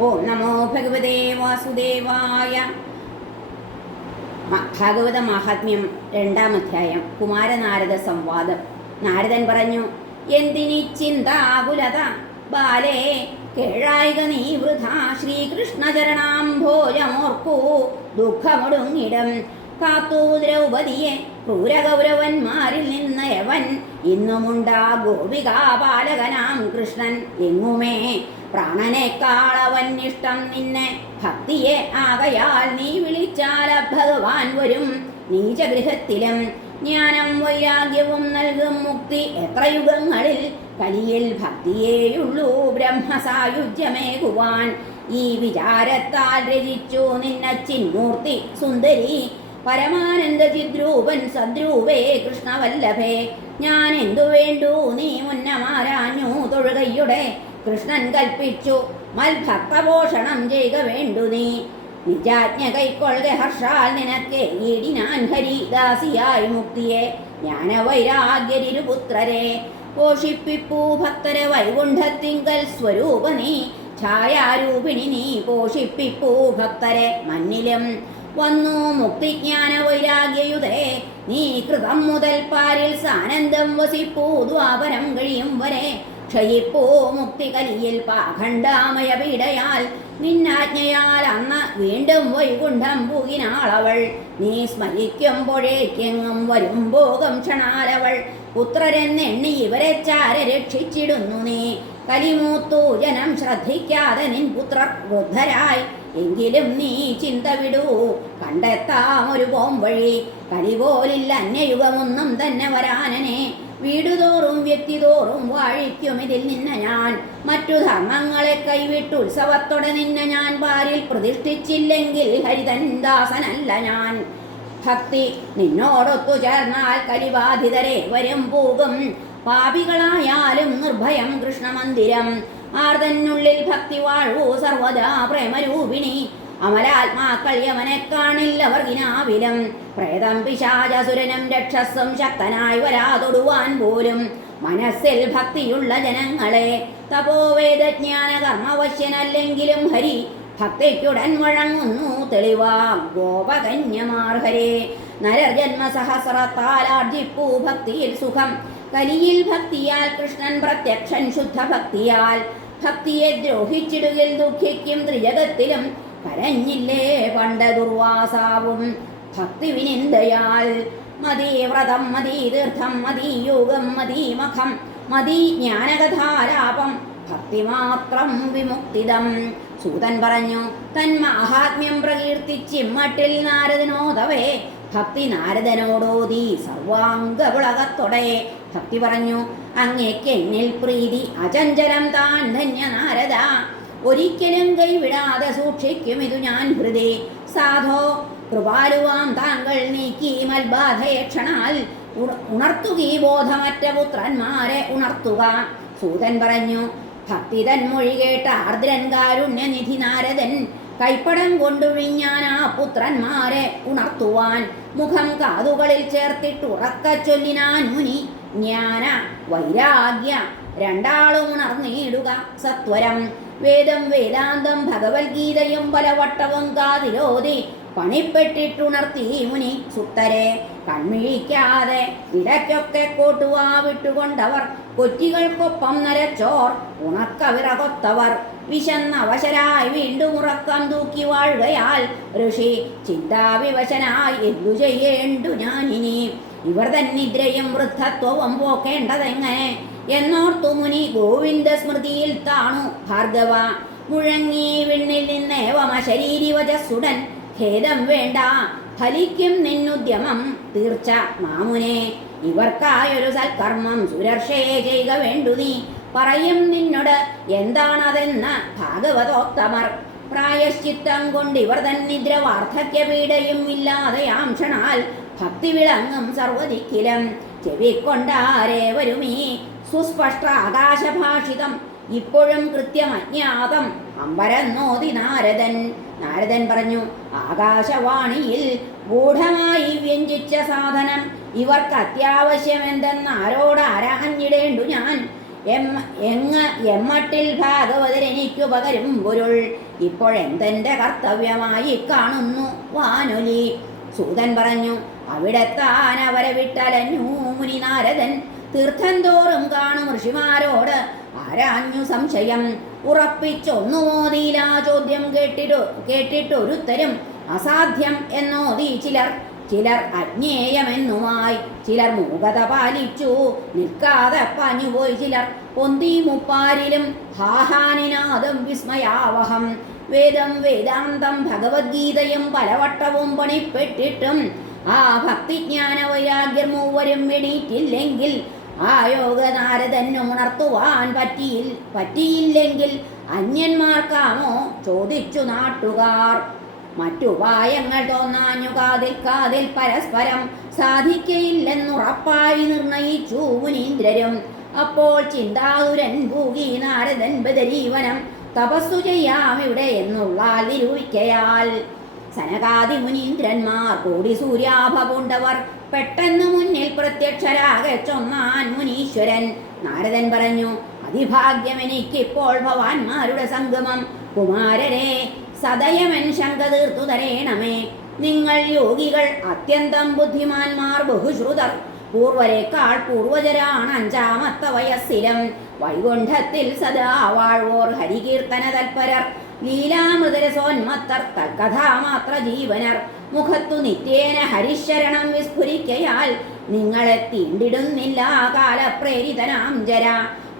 ഓം നമോ ഭഗവതേ വാസുദേവായ. ഭാഗവത മാഹാത്മ്യം രണ്ടാം അധ്യായം. കുമാരനാരദ സംവാദം. നാരദൻ പറഞ്ഞു എന്തിനി ചിന്താകുലത? ബാലേ കേഴായിക നീ വൃഥ ശ്രീകൃഷ്ണചരണാംഭോജമോർക്കൂ. ദുഃഖമൊടുങ്ങിടം കാത്തു ദ്രൗപതിയെ ക്രൂരഗൗരവന്മാരിൽ നിന്ന് യവൻ ഇന്നുമുണ്ടാ ഗോപികാപാലകനാം കൃഷ്ണൻ. എങ്ങുമേ പ്രാണനേക്കാളവൻ ഇഷ്ടം നിന്നെ. ഭക്തിയെ ആകയാൽ നീ വിളിച്ചാൽ ഭഗവാൻ വരും. നീചഗൃഹത്തിലും ജ്ഞാനം വൈരാഗ്യവും നൽകും മുക്തി എത്ര യുഗങ്ങളിൽ കലിയിൽ ഭക്തിയേയുള്ളൂ ബ്രഹ്മസായുജ്യമേകുവാൻ. ഈ വിചാരത്താൽ രചിച്ചു നിന്നച്ചിൻ മൂർത്തി സുന്ദരി പരമാനന്ദ ചിദ്രൂപൻ സദ്രൂപേ കൃഷ്ണവല്ലഭേ. ഞാൻ എന്തു വേണ്ടു? നീ മുന്നമാരാഞ്ഞു തൊഴുകയുടെ കൃഷ്ണൻ കൽപ്പിച്ചു. മൽഭക്തപോഷണം ചെയ്യുക വേണ്ടു നീ. നിജാജ്ഞ കൈക്കൊള്ളുക ഹർഷാൽ നിനക്ക് ഈടിനാൻ ഹരിദാസിയായി മുക്തിയെ. ജ്ഞാന വൈരാഗ്യരിരു പുത്രരെ. പോഷിപ്പിപ്പൂ ഭക്തരെ വൈകുണ്ഠത്തിങ്കൽ സ്വരൂപ നീ. ഛായാരൂപിണി നീ പോഷിപ്പിപ്പൂ ഭക്തരെ. മന്നിലും വന്നു മുക്തിജ്ഞാന വൈരാഗ്യയുതേ. നീ കൃതം മുതൽ പാരിൽ സാനന്ദം വസിപ്പൂ ദ്വാപരം കഴിയും വരെ. ക്ഷയിപ്പോ മുക്തി കലിയിൽ പാഖണ്ഡാമയ പീഡയാൽ. നിന്നാജ്ഞയാൽ അന്ന് വീണ്ടും വൈകുണ്ഠം പൂകിനാളവൾ നീ സ്മരിക്കുമ്പോഴേക്കെങ്ങും വരും ഭോഗം ക്ഷണാലവൾ. പുത്രരെന്നെണ്ണി ഇവരെ ചാര രക്ഷിച്ചിടുന്നു നീ. കലിമൂത്തു ജനം ശ്രദ്ധിക്കാതെ നിൻ പുത്രർ വൃദ്ധരായി. എങ്കിലും നീ ചിന്ത വിടൂ. കണ്ടെത്താം ഒരു പോം വഴി. കലി പോലില്ല അന്യയുഗമൊന്നും തന്നെ വരാനനെ. വീടുതോറും വ്യക്തിതോറും വാഴിക്കും ഇതിൽ നിന്ന ഞാൻ. മറ്റു ധർമ്മങ്ങളെ കൈവിട്ട് ഉത്സവത്തോടെ നിന്ന ഞാൻ പാരിൽ പ്രതിഷ്ഠിച്ചില്ലെങ്കിൽ ഹരിതൻ ദാസനല്ല ഞാൻ. ഭക്തി നിന്നോടൊത്തു ചേർന്നാൽ കലിബാധിതരെ വരും പോകും. പാപികളായാലും നിർഭയം കൃഷ്ണമന്ദിരം. ആർതന്നുള്ളിൽ ഭക്തി വാഴൂ സർവദാ പ്രേമരൂപിണി. അമലാത്മാക്കൾ യമനെ കാണില്ലവർ ഇനാവിലും പ്രേതം പിശാചസുരനും രക്ഷസ്സും ശക്തനായി വരാതൊടുവാൻ പോലും. മനസ്സിൽ ഭക്തിയുള്ള ജനങ്ങളെ തപോവേദജ്ഞാന കർമ്മവശ്യനല്ലെങ്കിലും ഹരി ഭക്തിക്കുടൻ വഴങ്ങുന്നു തെളിവാ ഗോപകന്യമാർഹരേ. നരജന്മ സഹസ്രത്താലാർജിപ്പൂ ഭക്തിയിൽ സുഖം. കലിയിൽ ഭക്തിയാൽ കൃഷ്ണൻ പ്രത്യക്ഷൻ ശുദ്ധ ഭക്തിയാൽ ഭക്തിയെ ദ്രോഹിച്ചിടുകിൽ ദുഃഖിക്കും ത്രിജഗത്തിലും കരഞ്ഞില്ലേ പണ്ട ദുർവാസാവും ഭക്തി വിനിന്ദയാൽ. മതി വ്രതം മതി തീർത്ഥം മതി ജ്ഞാനകഥാലാപം ഭക്തി മാത്രം വിമുക്തിദം സൂതൻ പറഞ്ഞു തൻ മഹാത്മ്യം പ്രകീർത്തിച്ചിമ്മട്ടിൽ നാരദനോദവേ ഭക്തി നാരദനോടോതി സർവാംഗപുളകത്തൊടെ ഭക്തി പറഞ്ഞു. അങ്ങേക്ക് എന്നിൽ പ്രീതി അചഞ്ചലം താൻ ധന്യ നാരദ. ഒരിക്കലും കൈവിടാതെ സൂക്ഷിക്കും ഇതു ഞാൻ ഹൃദയ സാധോ കൃപാലുവാം താങ്കൾ നീക്കി മൽബാധയെ ക്ഷണാൽ ഉണ- ഉണർത്തുകീ ബോധമറ്റ പുത്രന്മാരെ ഉണർത്തുക. സൂതൻ പറഞ്ഞു ഭക്തി തൻ മൊഴി കേട്ട ആർദ്രൻ കാരുണ്യനിധി നാരദൻ കൈപ്പടം കൊണ്ടൊഴിഞ്ഞാൻ ആ പുത്രന്മാരെ ഉണർത്തുവാൻ. മുഖം കാതുകളിൽ ചേർത്തിട്ടുറക്ക ചൊല്ലിനാൻ മുനി ജ്ഞാന വൈരാഗ്യ രണ്ടാളും ഉണർന്നിടുക സത്വരം. വേദം വേദാന്തം ഭഗവത്ഗീതയും പലവട്ടവും കാതിലോതി പണിപ്പെട്ടിട്ടുണർത്തി മുനി സുത്തരെ കൺമിഴിക്കാതെ ഇടയ്ക്കൊക്കെ കോട്ടുവാ വിട്ടുകൊണ്ടവർ കൊറ്റികൾക്കൊപ്പം നരച്ചോർ ഉണക്കവിറകൊത്തവർ. വിശന്നവശരായി വീണ്ടും ഉറക്കം തൂക്കി വാഴുകയാൽ ഋഷി ചിന്താവിവശനായി എന്തു ചെയ്യേണ്ടു ഞാനിനി? ഇവർ തന്നിദ്രയും വൃദ്ധത്വവും പോക്കേണ്ടതെങ്ങനെ? എന്നോർത്തു മുനി ഗോവിന്ദ സ്മൃതിയിൽ താണു ഭാർഗവ. മുഴങ്ങി വിണ്ണിൽ നിന്നേവമ ശരീരിവചസ്സുടൻ ഖേദം വേണ്ട. ഫലിക്കും നിന്നുദ്യമം തീർച്ച മാമുനെ. ഇവർക്കായൊരു സൽക്കർമ്മം സുരക്ഷയെ ചെയ്യുക വേണ്ടു നീ. പറയും നിന്നോട് എന്താണതെന്ന് ഭാഗവതോത്തമർ പ്രായശ്ചിത്തം കൊണ്ട് ഇവർ തന്നിദ്ര വാർദ്ധക്യ പീഡയും ഇല്ലാതെയാം ക്ഷണാൽ ഭക്തി വിളങ്ങും സർവദിക്കിലും ചെവിക്കൊണ്ടാരേവരുമീ സുസ്പഷ്ട ആകാശഭാഷിതം ഇപ്പോഴും കൃത്യം അജ്ഞാതം അമ്പരന്നോതി നാരദൻ. നാരദൻ പറഞ്ഞു ആകാശവാണിയിൽ ഗൂഢമായി വ്യഞ്ചിച്ച സാധനം. ഇവർക്ക് അത്യാവശ്യമെന്തെന്ന് ആരോട് ആരാഞ്ഞിടേണ്ടു ഞാൻ. എം എങ്ങ എമ്മട്ടിൽ ഭാഗവതരെനിക്കു പകരും പൊരുൾ. ഇപ്പോഴെന്തെന്റെ കർത്തവ്യമായി കാണുന്നു വാനൊലി. സൂതൻ പറഞ്ഞു അവിടെ താൻ അവരെ വിട്ടലഞ്ഞു മുനി നാരദൻ. തീർത്ഥം തോറും കാണും ഋഷിമാരോട് ആരാഞ്ഞു സംശയം. ഉറപ്പിച്ചൊന്നു മോദിയിലാ ചോദ്യം കേട്ടിട്ടു കേട്ടിട്ടൊരുത്തരും അസാധ്യം എന്നോതി ചിലർ. ചിലർ അജ്ഞേയമെന്നുമായി ചിലർ മൂകത പാലിച്ചു നിൽക്കാതെ പഞ്ഞുപോയി ചിലർ. പൊന്തി മുപ്പാരിലും ഹാഹാനിനാദം വിസ്മയാവഹം. വേദം വേദാന്തം ഭഗവത്ഗീതയും പലവട്ടവും പണിപ്പെട്ടിട്ടും ആ ഭക്തിജ്ഞാന വൈരാഗ്യർ മൂവരും എണീറ്റില്ലെങ്കിൽ ആ യോഗനാരദനും ഉണർത്തുവാൻ പറ്റിയിൽ പറ്റിയില്ലെങ്കിൽ അന്യന്മാർക്കാമോ ചോദിച്ചു നാട്ടുകാർ. മറ്റുപായങ്ങൾ തോന്നാഞ്ഞു കാതിൽ കാതിൽ പരസ്പരം സാധിക്കയില്ലെന്നുറപ്പായി നിർണയിച്ചു മുനീന്ദ്രരും. അപ്പോൾ ചിന്താതുരൻ ഭൂകി നാരദൻ ബദരീവനം തപസ്സു ചെയ്യാമിവിടെ എന്നുള്ള നിരൂപിക്കയാൽ സനകാദി മുനീന്ദ്രന്മാർ കൂടി സൂര്യാഭ പൂണ്ടവർ പെട്ടെന്ന് മുന്നിൽ പ്രത്യക്ഷരാകെ ചൊന്നാൻ മുനീശ്വരൻ. നാരദൻ പറഞ്ഞു അതിഭാഗ്യം എനിക്കിപ്പോൾ ഭവാന്മാരുടെ സംഗമം. കുമാരരെ സദയമൻ ശങ്ക തീർത്തു തരേണമേ. നിങ്ങൾ യോഗികൾ അത്യന്തം ബുദ്ധിമാന്മാർ ബഹുശ്രുതർ. പൂർവരെക്കാൾ പൂർവജരാണ് അഞ്ചാമത്തെ വയസ്സിലും. വൈകുണ്ഠത്തിൽ സദാ വാഴ്വോർ ഹരികീർത്തന തൽപരർ. ലീലാമൃതരസോന്മത്തർ തൽക്കഥാമാത്ര ജീവനർ. മുഖത്തു നിത്യേന ഹരിശരണം വിസ്ഫുരിക്കയാൽ നിങ്ങളെ തീണ്ടിടുന്നില്ല കാലപ്രേരിതനാം ജര.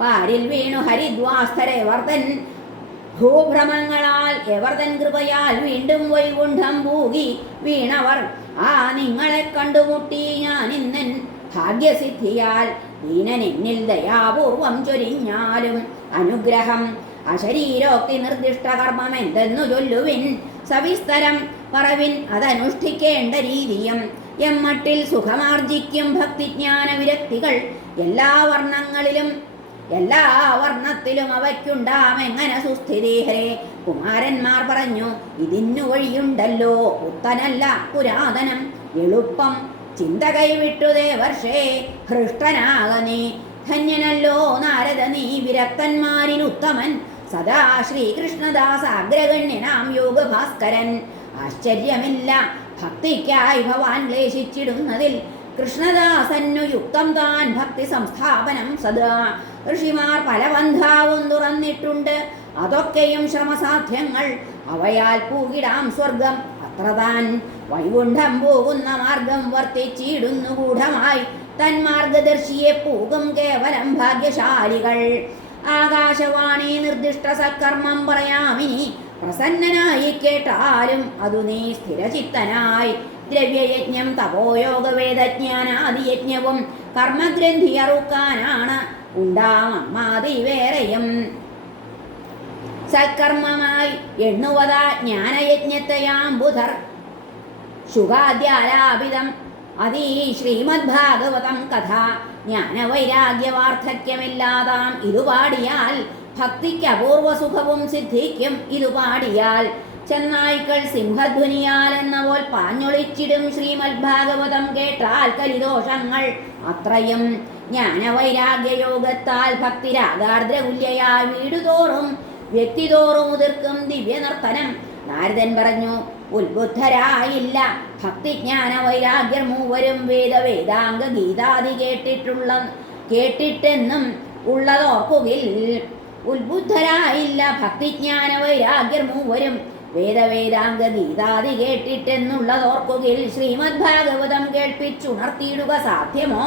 പാരിൽ വീണു ഹരിദ്വാസ്തരെ വർദ്ധൻ ഭൂഭ്രമങ്ങളാൽ എവർതൻ കൃപയാൽ വീണ്ടും വൈകുണ്ഠം പൂകി വീണവർ. ആ നിങ്ങളെ കണ്ടുമുട്ടി ഞാൻ ഇന്നൻ ഭാഗ്യസിദ്ധിയാൽ ദീനൻ എന്നിൽ ദയാപൂർവം ചൊരിഞ്ഞാലും അനുഗ്രഹം. അശരീരോക്തി നിർദ്ദിഷ്ട കർമ്മം എന്തെന്നു ചൊല്ലുവിൻ സവിസ്തരം പറവിൻ അതനുഷ്ഠിക്കേണ്ട രീതിയും. എമ്മട്ടിൽ സുഖമാർജിക്കും ഭക്തിജ്ഞാന വിരക്തികൾ എല്ലാ വർണങ്ങളിലും എല്ലാ വർണത്തിലും അവയ്ക്കുണ്ടാമെങ്ങനെ എങ്ങനെ സുസ്ഥിതി ഹരേ കുമാരന്മാർ പറഞ്ഞു ഇതിന്നു വഴിയുണ്ടല്ലോ പുത്തനല്ല പുരാതനം എളുപ്പം ചിന്ത കൈവിട്ടു ദേവർഷേ ഹൃഷ്ടനാകനെ ധന്യനല്ലോ നാരദ നീ വിരക്തന്മാരിൻ ഉത്തമൻ. സദാ ശ്രീകൃഷ്ണദാസ് അഗ്രഗണ്യനാം യോഗഭാസ്കരൻ. ആശ്ചര്യമില്ല ഭക്തിക്കായി ഭവാൻ ക്ലേശിച്ചിടുന്നതിൽ കൃഷ്ണദാസന്നു യുക്തം താൻ ഭക്തി സംസ്ഥാപനം സദാ. ഋഷിമാർ പല ബന്ധാവും തുറന്നിട്ടുണ്ട്. അതൊക്കെയും ശ്രമസാധ്യങ്ങൾ. അവയാൽ പൂകിടാം സ്വർഗം. അത്ര താൻ വൈകുണ്ഠം പോകുന്ന മാർഗം വർത്തിച്ചിടുന്നു ഗൂഢമായി. തന്മാർഗദർശിയെ പോകും കേവലം ഭാഗ്യശാലികൾ. ആകാശവാണി നിർദ്ദിഷ്ട സക്കർമ്മം പറയാമിനി. പ്രസന്നനായി കേട്ടാലും അതു നീ സ്ഥിരചിത്തനായി. ദ്രവ്യയജ്ഞം തപോയോഗ വേദജ്ഞാനാദിയജ്ഞവും കർമ്മഗ്രന്ഥി അറുക്കാനാണ്. ഉണ്ടാം വേറെയും സൽക്കർമ്മമായി എണ്ണുവത ജ്ഞാനയജ്ഞത്തെയാം ബുധർ ശുഗാദ്യാലാപിതം അതീ ശ്രീമദ് ഭാഗവതം കഥ. ജ്ഞാനവൈരാഗ്യവാർദ്ധക്യമില്ലാതാം ഇരുപാടിയാൽ ഭക്തിക്ക് അപൂർവ സുഖവും സിദ്ധിക്കും ഇരുപാടിയാൽ. ചെന്നായ്ക്കൾ സിംഹധ്വനിയാൽ എന്ന പോൽ പാഞ്ഞൊളിച്ചിടും ശ്രീമദ് ഭാഗവതം കേട്ടാൽ കലിദോഷങ്ങൾ അത്രയും. ജ്ഞാനവൈരാഗ്യയോഗത്താൽ ഭക്തി രാഗാർദ്രകുല്യയാൽ വീടുതോറും വ്യക്തിതോറും ഉതിർക്കും ദിവ്യനർത്തനം. നാരദൻ പറഞ്ഞു ഉത്ബുദ്ധരായില്ല. ഭക്തിജ്ഞാന വൈരാഗ്യർ മൂവരും വേദ വേദാംഗ ഗീതാദി കേട്ടിട്ടുള്ള കേട്ടിട്ടെന്നും ഉള്ളതോർക്കുകിൽ. ഉത്ബുദ്ധരായില്ല. ഭക്തിജ്ഞാന വൈരാഗ്യർ മൂവരും വേദവേദാംഗ ഗീതാദി കേട്ടിട്ടെന്നുള്ളതോർക്കുകിൽ. ശ്രീമദ് ഭാഗവതം കേൾപ്പിച്ചുണർത്തിയിടുക സാധ്യമോ?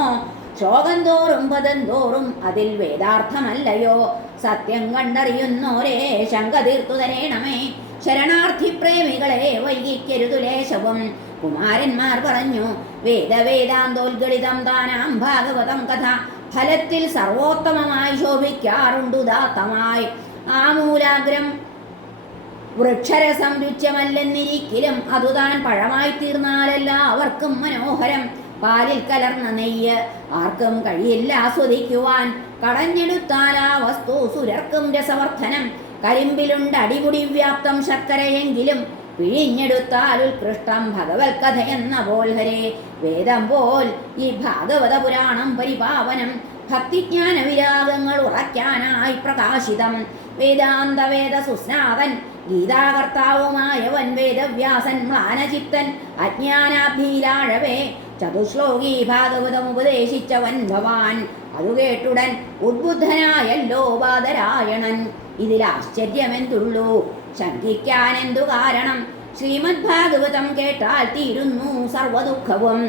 ശോകം തോറും പദം തോറും അതിൽ വേദാർത്ഥമല്ലയോ? സത്യം കണ്ടറിയുന്നോരേ ശങ്ക തീർത്തു തരേണമേ. ശരണാർത്ഥി പ്രേമികളെ വൈകിക്കരുതു ലേശവും. കുമാരന്മാർ പറഞ്ഞു വേദവേദാന്തോദ്ഗളിതം താനാം ഭാഗവതം കഥ. ഫലത്തിൽ സർവോത്തമമായി ശോഭിക്കാറുണ്ടുദാത്തമായി ആ മൂലാഗ്രം വൃക്ഷരസം രുച്യമല്ലെന്നിരിക്കലും അതുതാൻ പഴമായി തീർന്നാലെല്ലാവർക്കും മനോഹരം. പാലിൽ കലർന്ന നെയ്യ്. ആർക്കും കഴിയില്ല ആസ്വദിക്കുവാൻ. കടഞ്ഞെടുത്താൽ ആ വസ്തു സുരർക്കും രസവർദ്ധനം. കരിമ്പിലുണ്ട് അടിമുടി വ്യാപ്തം ശർക്കരയെങ്കിലും. പിഴിഞ്ഞെടുത്താൽ ഉത്കൃഷ്ടം ഭഗവത് കഥ എന്ന പോൽ ഹരേ. വേദം പോൽ ഈ ഭാഗവത പുരാണം പരിപാവനം. ഭക്തിജ്ഞാന വിരാഗങ്ങൾ ഉറയ്ക്കാനായി പ്രകാശിതം. വേദാന്ത വേദ സുസ്നാതൻ ഗീതാകർത്താവുമായവൻ വേദവ്യാസൻ മ്ലാനചിത്തൻ അജ്ഞാനാഭീരാഴവേ ചതുശ്ലോകി ഭാഗവതം ഉപദേശിച്ചവൻ ഭവാൻ. അതു കേട്ടുടൻ ഉദ്ബുദ്ധനായല്ലോ ബാദരായണൻ ഇതിൽ ആശ്ചര്യമെന്തുള്ളൂ? ശങ്കിക്കാനെന്തു കാരണം? ശ്രീമദ് ഭാഗവതം കേട്ടാൽ തീരുന്നു സർവദുഃഖവും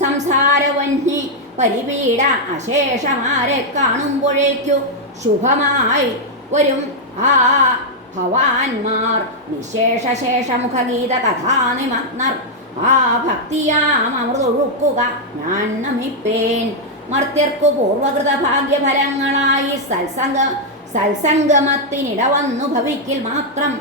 സംസാരവന്നി പരിപീഡ അശേഷമാരെ കാണുമ്പോഴേക്കു ശുഭമായി വരും. ആ ഭവാന്മാർ നിശേഷശേഷമുഖഗീത കഥാനിമഗ്നർ ആ ഭക്തിയാം അമൃതൊഴുക്കുക ഞാൻ നമിപ്പേൻ. മർത്യർക്കു പൂർവകൃത ഭാഗ്യഫലങ്ങളായി സത്സംഗ സത്സംഗമത്തിനിട വന്നു ഭവിക്കിൽ മാത്രം.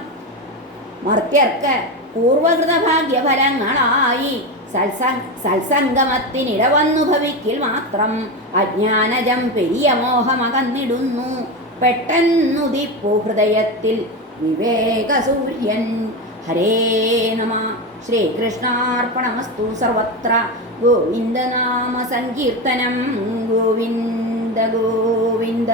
മർത്യർക്ക് പൂർവകൃത ഭാഗ്യഫലങ്ങളായി സത്സംഗ സത്സംഗമത്തിനിട വന്നു ഭവിക്കിൽ മാത്രം. അജ്ഞാനജം പെരിയ മോഹമകന്നിടുന്നു. പെട്ടെന്നുദിപ്പു ഹൃദയത്തിൽ വിവേകസൂര്യൻ ഹരേ നമ ശ്രീകൃഷ്ണാർപ്പണമസ്തു സർവത്ര ഗോവിന്ദനാമ സങ്കീർത്തനം ഗോവിന്ദ ഗോവിന്ദ